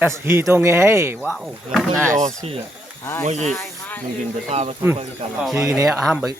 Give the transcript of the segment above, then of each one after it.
Es hitongnya, wow, nice. 뭐지? 문제인데 사바 섞어니까. Hi này ham bị.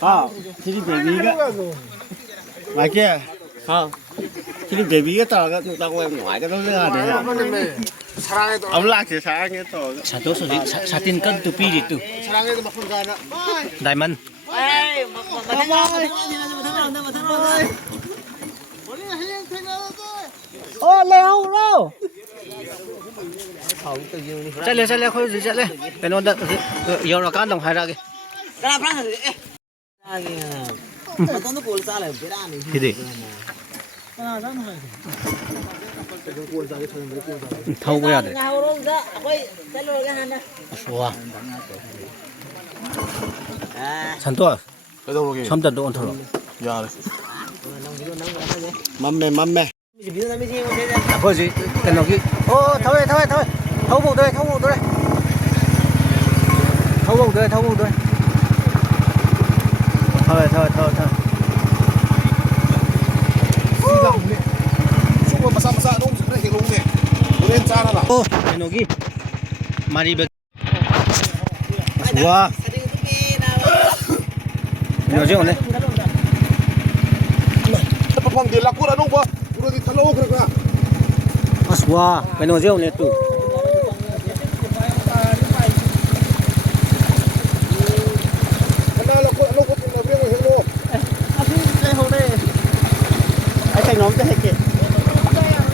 아, 지금 베비가 맞게. 아, 지금 베비가 따고 ngoài cái đó ra này. Ông lạc thì sáng cái tổ. Satu sudah satin kan tu pi itu. 사랑해도 막 혼자나. Diamond. Ô leo leo. Chạy lên khôi gì chạy lên. Cái nó đợt giờ là can đồng hai ra kìa. Thì đi. Thâu cái này. Wow. 산토 처음 단도 온 털어. 야. 맘매. 아버지 cái thôi thâu bộ đây thâu bộ đây thôi 수고 마사마사 너무 그래 해롱네. 우린 짜나라. cái nó ghi mari bag wow nó chứ này papang dia laku dah nunggu. Udah ditalo kira-kira. wow cái nó chứ này tu Kenal laku nunggu pun dia hello.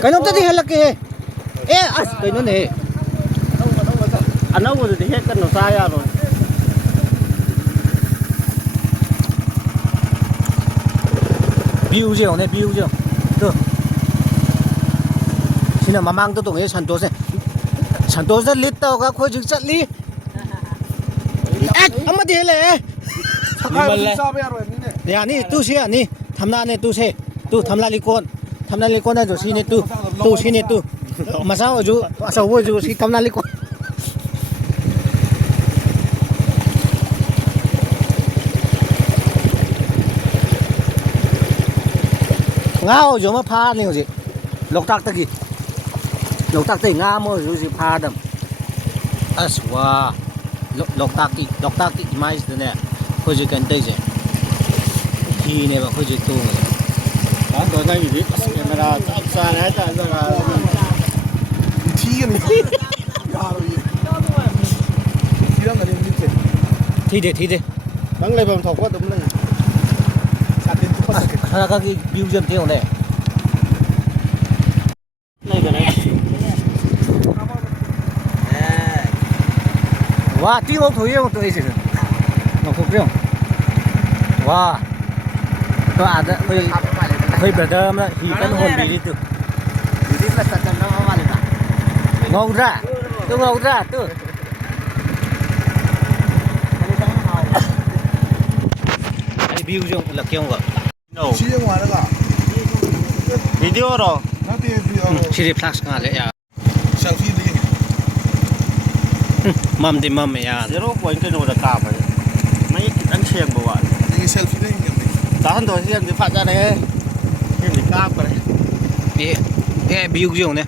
cái nó tadi halak ke cái nó này Anh nấu rồi thì hết cân nó sai rồi. view chứ này view chứ tu xin là mang tôi tổng ấy sản tốt rất lít tao các khối trực chất lý amma đi lệ ya ni tu xe ni tham na này tu xe tu tham la li con này rồi xin này tu mà sao chú sao vui chú xin tham la li con ngao giống mà pha này gì lộc tắc tây ngao mà gì pha đầm aswa lộc tắc mais này khôi gì cần tây gì thì này mà khôi gì tu Đó, tôi thấy gì camera xa này ta ra thì để Bắn lên vòng thọc quá đúng lên. 하나 가기 미국 좀 되오네. Này cái này. 와, 뛰고 도이형 또 있어. 너 보병. 와. 또 아다 거의 brother mà thì cái hồn bị đi từ. Ngầu ra. Tôi. Ai view 좀 là kêu gọi. Chia ngoài đó cả. Video rồi. Nó thì Siri Plus ngà lệ ya. selfie đi. Mâm thì mâm ya. Zero point cái đồ là cả vậy. Mấy anh xem bộ bạn. Đi selfie đi. Tao thôi xem thì phát ra đây. Xem thì cáp cái này. Cái view 좀 này.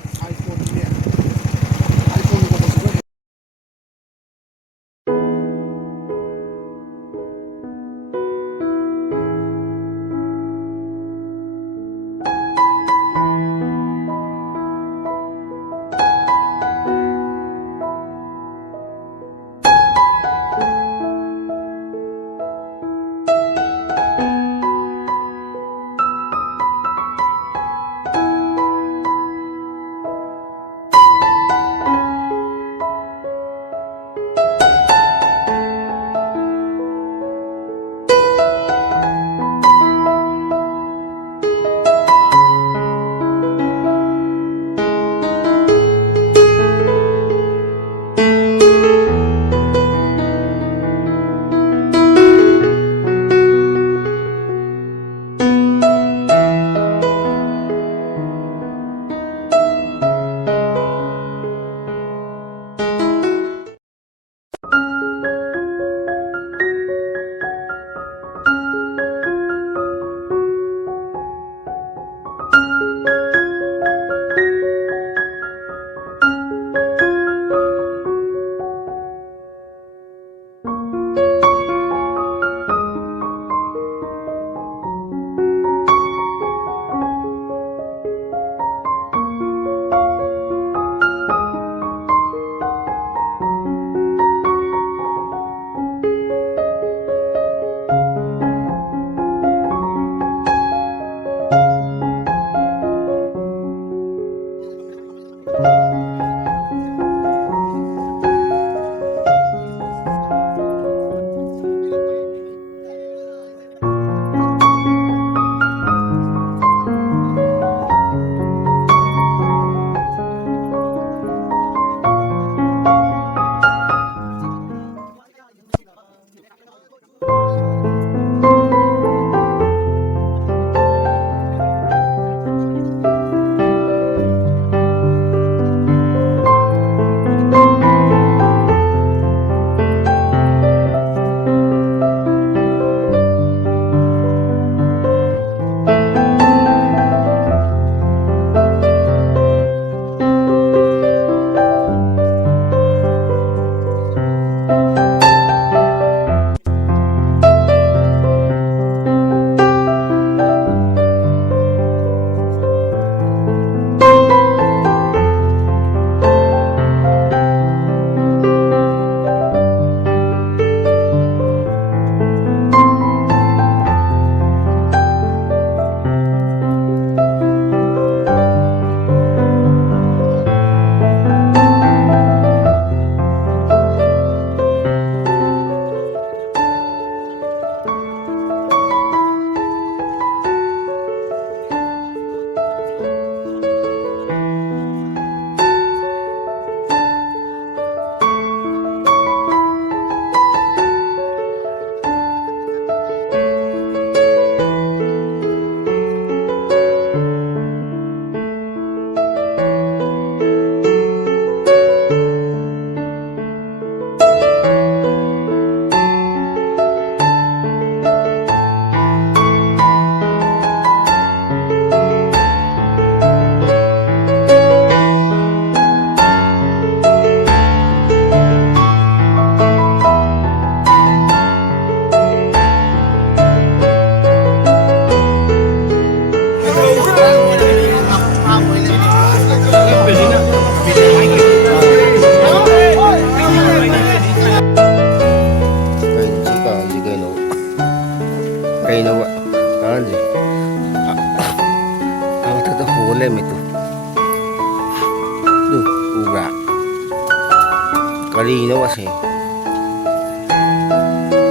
Karino kasi.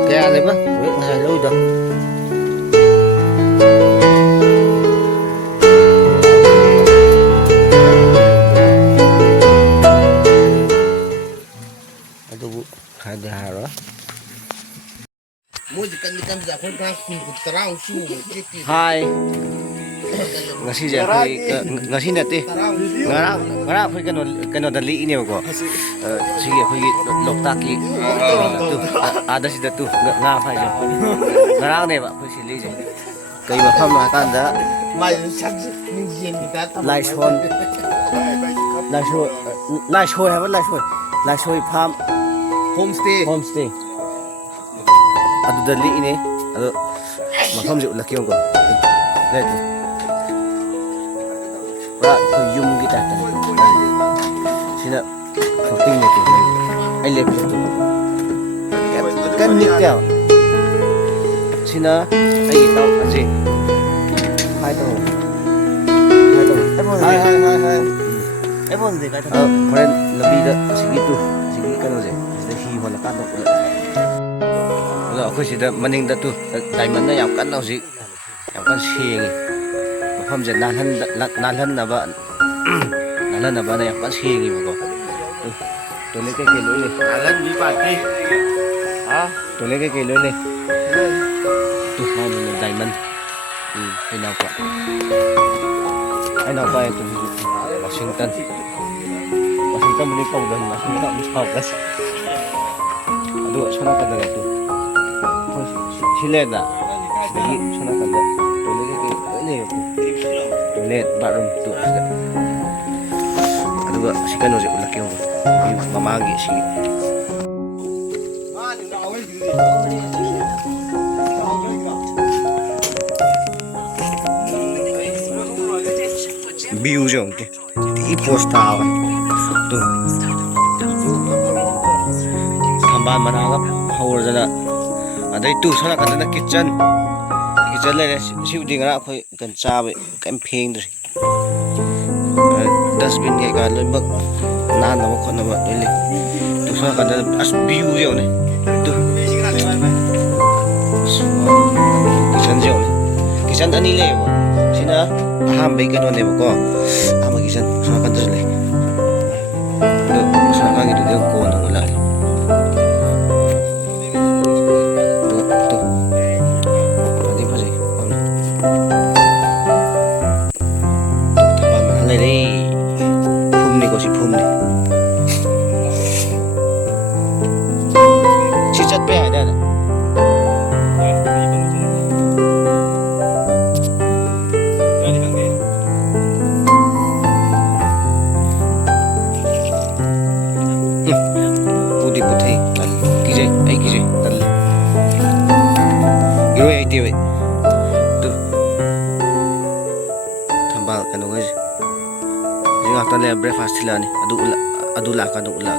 Kaya di ba? Wait, nasa load ah. Aduh, ada haro. Hi. Ngasi dyan ngasi nati ngarap ko'y kano dali ini ko sige ko'y loktaki tu ada sida tu nga fa jo ngarap ne ba ko'y sili je kay mafam na tanda laishon ha ba laishon farm homestay adu dali ini adu mafam je ulaki ko right yung kita sina shooting nito ay left ito kan nikya sina ay itaw kasi hai ebon de ka ta friend labi da sige kan je is hi wala ka dok wala ako sida maning da tu diamond na yam kan si yam kan sing mafam je nalan na ba nalan na ba na yang singi mo ko tole ke kilo le nalan di pati ha tole ke kilo le tu mau ni diamond ay naupa ito Washington beli kau dan Washington Wisconsin aduh sana kada itu sila da lagi sana kada tole ke ini toilet bathroom tu aduh si kano je ulaki ko mamagi si view jong ke di posta tu tamban managap hawar jana adai tu sana kana kitchen le siu ding ra khoi kan cha be kan pheng dri dustbin ke ka loi bak na na ko na ba le tu sana kana as view yo ne tu kitchen jo ne kitchen ani le bo sina ham be kan ne ko ama kitchen sana kan le tu sana kan itu dia ko no la breakfast sila ni adula ka ng ulag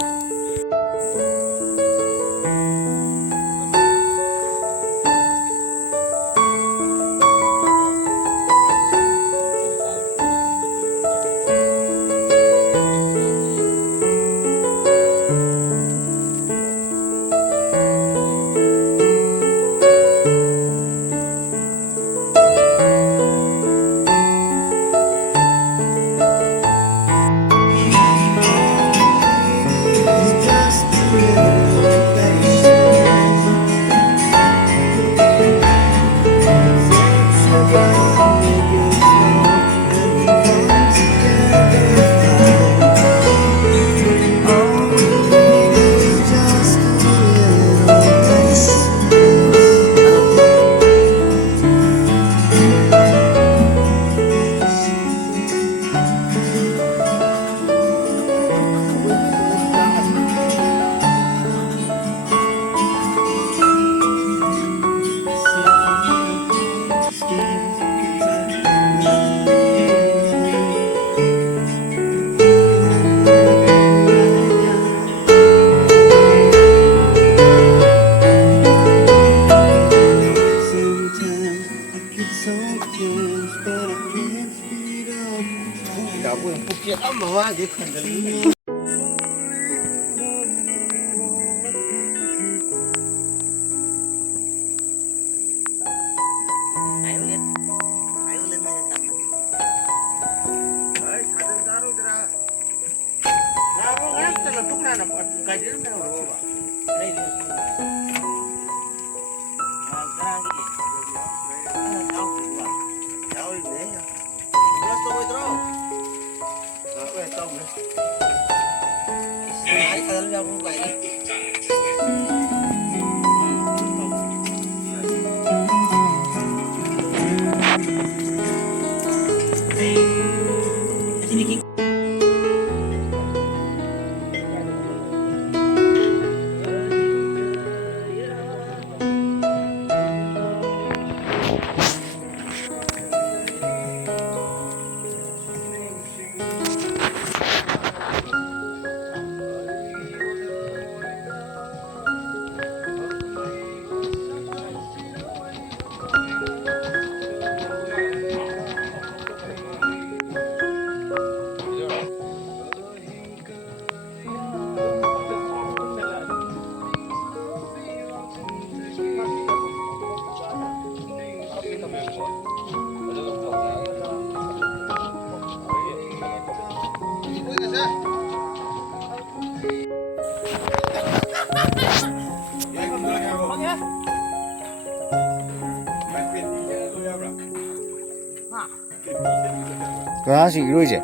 하나씩 이러지.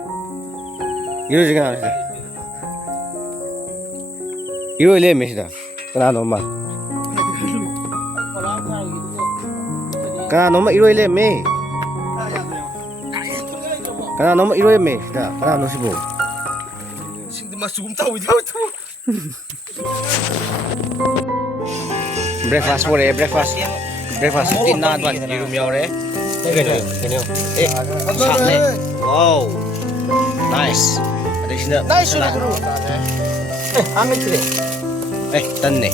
이러지 하나씩. 이러래 메시다. 그나 엄마. 그나 엄마 이러래 메. 그나 엄마 이러래 메시다. 그나 너 시보. Mas zoom tahu itu. Breakfast boleh, breakfast. Breakfast tina tuan di rumah orang. Kene. Sakne. Wow. Nice. Ada sini. Nice sudah bro. Ambil tu. Tan ni.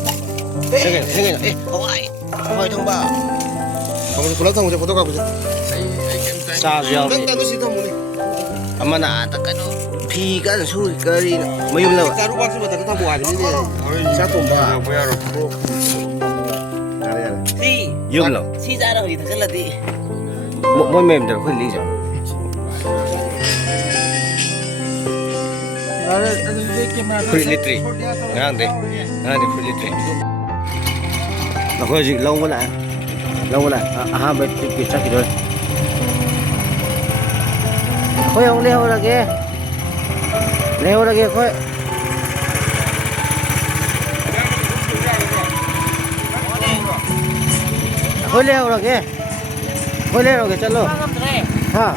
Segini. Hawaii. Hawaii dong ba. Kamu pulang tahu foto kamu. Sa jauh. Kan tahu sih tamu ni. Amana takkan. 피 간 소리 거리나 뭐 이거 Caru bakso betul tamu hari ini. satu mbak Si, yum lo si ra đâu thì thật là đi. mỗi mềm được hơi lý rồi free litri ngang đi free litri nó có gì lâu quá lại bây giờ chắc rồi khôi ông leo ra kia khôi khôi leo ra kia chalo ha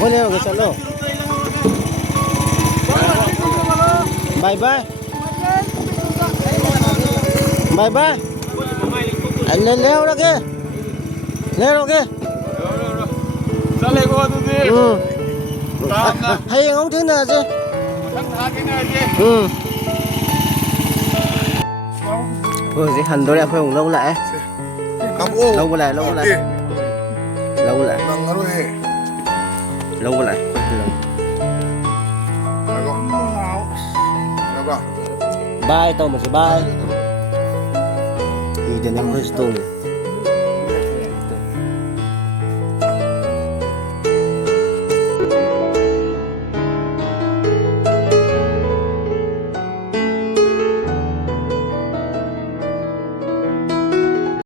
khôi leo ra chalo bye bye anh leo ra kia Sale ko tu di. hay không thế nào chứ gì hành đó là phải lâu lại Kamu. lâu lại Nang anu eh. lâu lại Berapa? bye tao mà sẽ bye đi đến em hơi stone